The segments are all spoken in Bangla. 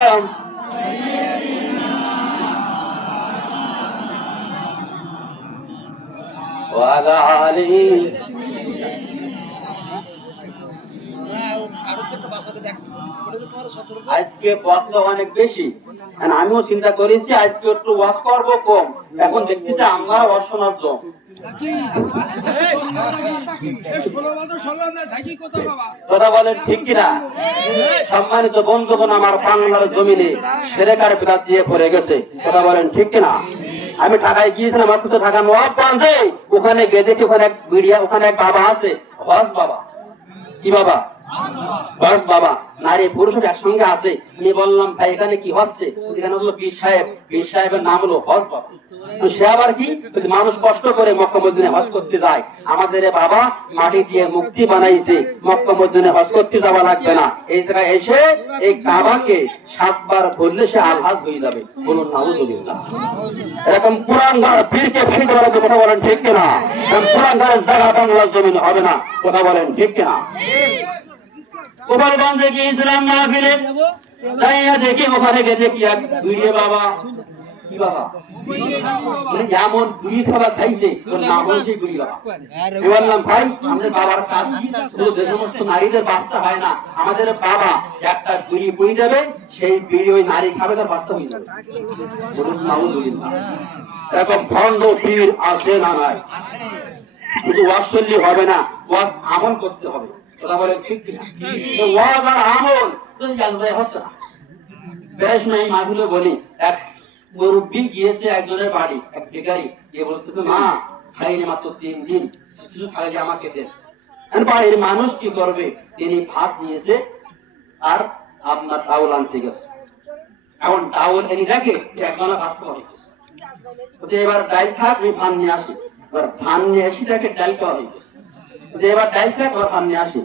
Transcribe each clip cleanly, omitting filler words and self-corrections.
وعلى آله আজকে পথটা অনেক বেশি, আমিও চিন্তা করেছি আজকে একটু ওয়াজ করবো কম। এখন দেখতেছি আমরা অসনার্য কথা বলেন ঠিক কিনা? সম্মানিত বন্ধুগণ, আমার বাংলার জমিনে সেরেকার বিরাট দিয়ে পড়ে গেছে, কথা বলেন ঠিক কিনা? আমি ঢাকায় গিয়েছিলাম, আমার তো ঢাকা নবাবগঞ্জে, ওখানে গেছে কি ওখানে এক বিড়িয়া, ওখানে এক বাবা আছে, হজ বাবা। কি বাবা? হজ বাবা। নারী পুরুষ একসঙ্গে আছে। আমি বললাম ভাই এখানে কি হচ্ছে? এখানে হলো পীর সাহেব, পীর সাহেবের নাম হলো হজ বাবা। সে আবার কি, মানুষ কষ্ট করে মক্কা মদিনায় হজ করতে যায়, আমাদের বাবা মাটি দিয়ে মুক্তি বানাইছে, মক্কা মদিনায় হজ করতে যাওয়া লাগবে না, এই জায়গায় এসে এই কাবাকে 7 বার বললে সে আলহাজ হয়ে যাবে। বলুন নাউজুবিল্লাহ। এরকম পুরানগার পীরকে ফিরে করার কথা বলেন ঠিক কিনা? পুরানগারের জায়গা বাংলার জমিন হবে না, কথা বলেন ঠিক কিনা? গোপালগঞ্জে গিয়েছিলাম মাহফিলে, যাইয়া দেখি ওখানে গেছে কি এক ভিড়ে বাবা। কি বাবা? যেমন বুড়ি খাবার খাইছে, ওর নাম হয়েছে বুড়ি বাবা। বললাম ভাই আমাদের বাবার কাজ যে সমস্ত নারীদের বাচ্চা হয় না, আমাদের বাবা একটা বুড়ি বুড়ি দেবে, সেই বিড়ি ওই নারী খাবে, তার বাচ্চা হয়ে যাবে। এরকম ভণ্ড পীর আছে না নাই? শুধু ওয়াজ করলে হবে না, ওয়াজ আমল করতে হবে, কথা বলেন ঠিক কিনা? ওয়াজ আর আমল হচ্ছে না। বেশ নাই মাহফিলে বলি, এক মুরব্বী গিয়েছে একজনের বাড়ি, এক বেকারি গিয়ে বলতেছে মা খাইনি মাত্র 3 দিন, কিছু খাইলে আমাকে দেন। বাড়ির মানুষ কি করবে? তিনি ভাত নিয়েছে আর আপনার ডাউল আনতে গেছে। এখন ডাউল এনে দেখে একজনা ভাত খাওয়া হয়ে গেছে, এবার ডাল খাক আমি ভান নিয়ে আসি, এবার ভান নিয়ে আসি দেখে ডাল খাওয়া হয়ে গেছে, এবার ডাল খাক আবার ভান নিয়ে আসি,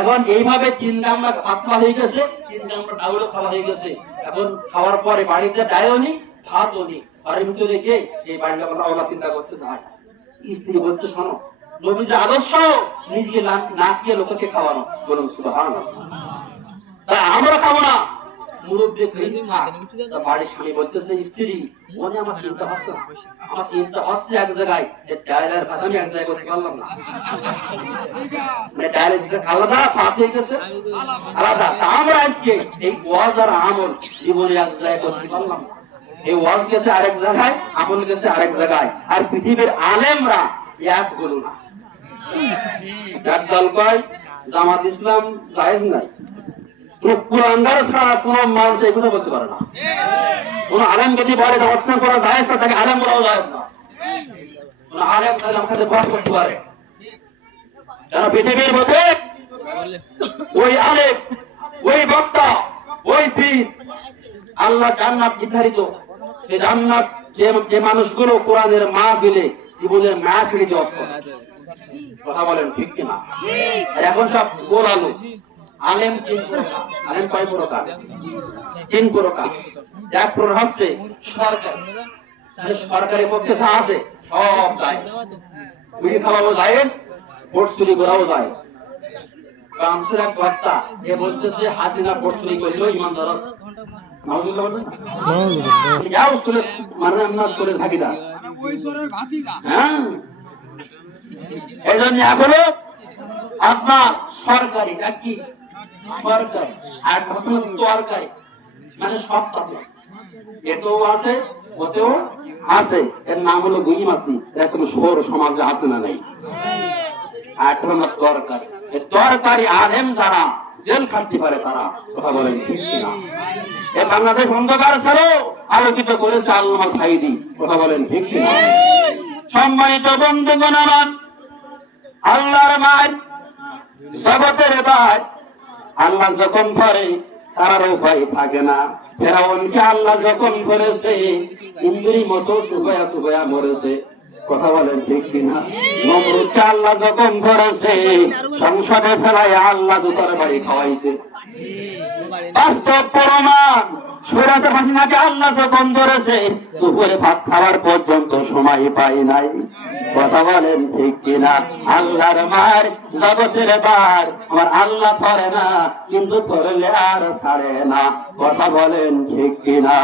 এখন এইভাবে 3 গামলা ভাত খাওয়া হয়ে গেছে, 3 গামলা ডাউলও খাওয়া হয়ে গেছে। এখন খাওয়ার পরে বাড়িতে ডালও নি ভাতও নি, বাড়ির ভিতরে রেখে এই বাড়ির লোকেরা চিন্তা করতে চায়। স্ত্রী বলতে শোনো নবীর আদর্শ নিজেকে না খেয়ে লোককে খাওয়ানো, বলুন সুবহানাল্লাহ। তা আমরা খাবো না, মুরব্বী খেয়েছি না। বাড়ির স্বামী বলতেছে স্ত্রী মনে আমার চিন্তা হচ্ছে না, আমার চিন্তা হচ্ছে এক জায়গায় যে ডালের ভাত আমি এক জায়গায় করতে পারলাম না, মানে ডালের আলাদা ভাত হয়ে গেছে আলাদা। তা আমরা আজকে এই ওয়াজ আর আমল জীবনে এক জায়গায় করতে পারলাম না, এই ওয়াজ গেছে আরেক জায়গায়, আমল গেছে আরেক জায়গায়, আর পৃথিবীর আলেমরা এক হলো না। এক দল কয় জামাত ইসলাম জায়েজ নাই, পুরানগার ছাড়া কোন মানুষ এই কথা বলতে পারে না। কোন আলেম যদি বলে অর্চনা করা যায় না, তাকে আলেম করাও যায় না। কোন আলেম তাদের সাথে বস করতে পারে, যারা পৃথিবীর মধ্যে ওই আলেম, ওই বক্তা, ওই পীর, আল্লাহ জান্নাত নির্ধারিত, সেই জান্নাত যে মানুষগুলো কোরআনের মাহফিলে জীবনের মায়া ছেড়ে জব করে, কথা বলেন ঠিক কিনা? এখন সব গোল আলো আলেম। আলেম কয় প্রকার? 3 প্রকার। এক প্রকার হচ্ছে সরকার, সরকারি পক্ষে যা আছে সব জায়েজ, বিড়ি খাওয়াও জায়েজ, ভোট চুরি করাও জায়েজ। কাউন্সিল এক বক্তা যে বলতেছে হাসিনা ভোট চুরি করলেও ইমানদার মানে আমরা করে থাকি না, হ্যাঁ। এই জন্য এখনো আপনার সরকারি নাকি সরকার আর সরকারি মানে সব পাবে, এতেও আছে ওতেও আছে। এর নাম হলো গুইমাসি, এরকম সৌর সমাজে আছে না নেই? আর দরকারি, দরকারি আলেম যারা জেল খাটতে পারে তারা, কথা বলেন ঠিক কিনা? এ বাংলাদেশ অন্ধকার ছাড়াও আলোকিত করেছে আল্লামা সাঈদী, কথা বলেন ঠিক কিনা? সম্মানিত বন্ধুগণ আমার, আল্লাহর মার জগতের ভাই আল্লাহ যখন করে তার উপায় থাকে না। ফেরাউনকে আল্লাহ যখন করেছে ইন্দ্রির মতো শুকায়া শুকায়া মরেছে, কথা বলেন ঠিক কিনা? নমরুদকে আল্লাহ যখন করেছে সংসদে ফেলায় আল্লাহ দুটার বাড়ি খাওয়াইছে। বাস্তব প্রমাণ সুরাতে হাসিনাকে আল্লাহ যখন ধরেছে দুপুরে ভাত খাওয়ার পর্যন্ত সময় পাই নাই। কথা বলেন ঠিক কিনা? আল্লাহর মার জগতের বার আমার আল্লাহ ধরে না, কিন্তু ধরলে আর ছাড়ে না। কথা বলেন ঠিক কিনা?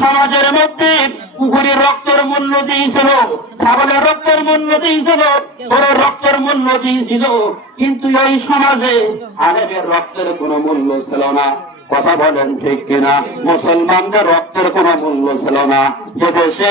সমাজের মধ্যে কুকুরের রক্তের মূল্য দিয়েছিল, ছাগলের রক্তের মূল্য দিয়েছিল, গরুর রক্তের মূল্য দিয়েছিল, কিন্তু এই সমাজে আলেমের রক্তের কোনো মূল্য ছিল না। কথা বলেন ঠিক কিনা? মুসলমানদের রক্তের কোনো মূল্য ছিল না। যে দেশে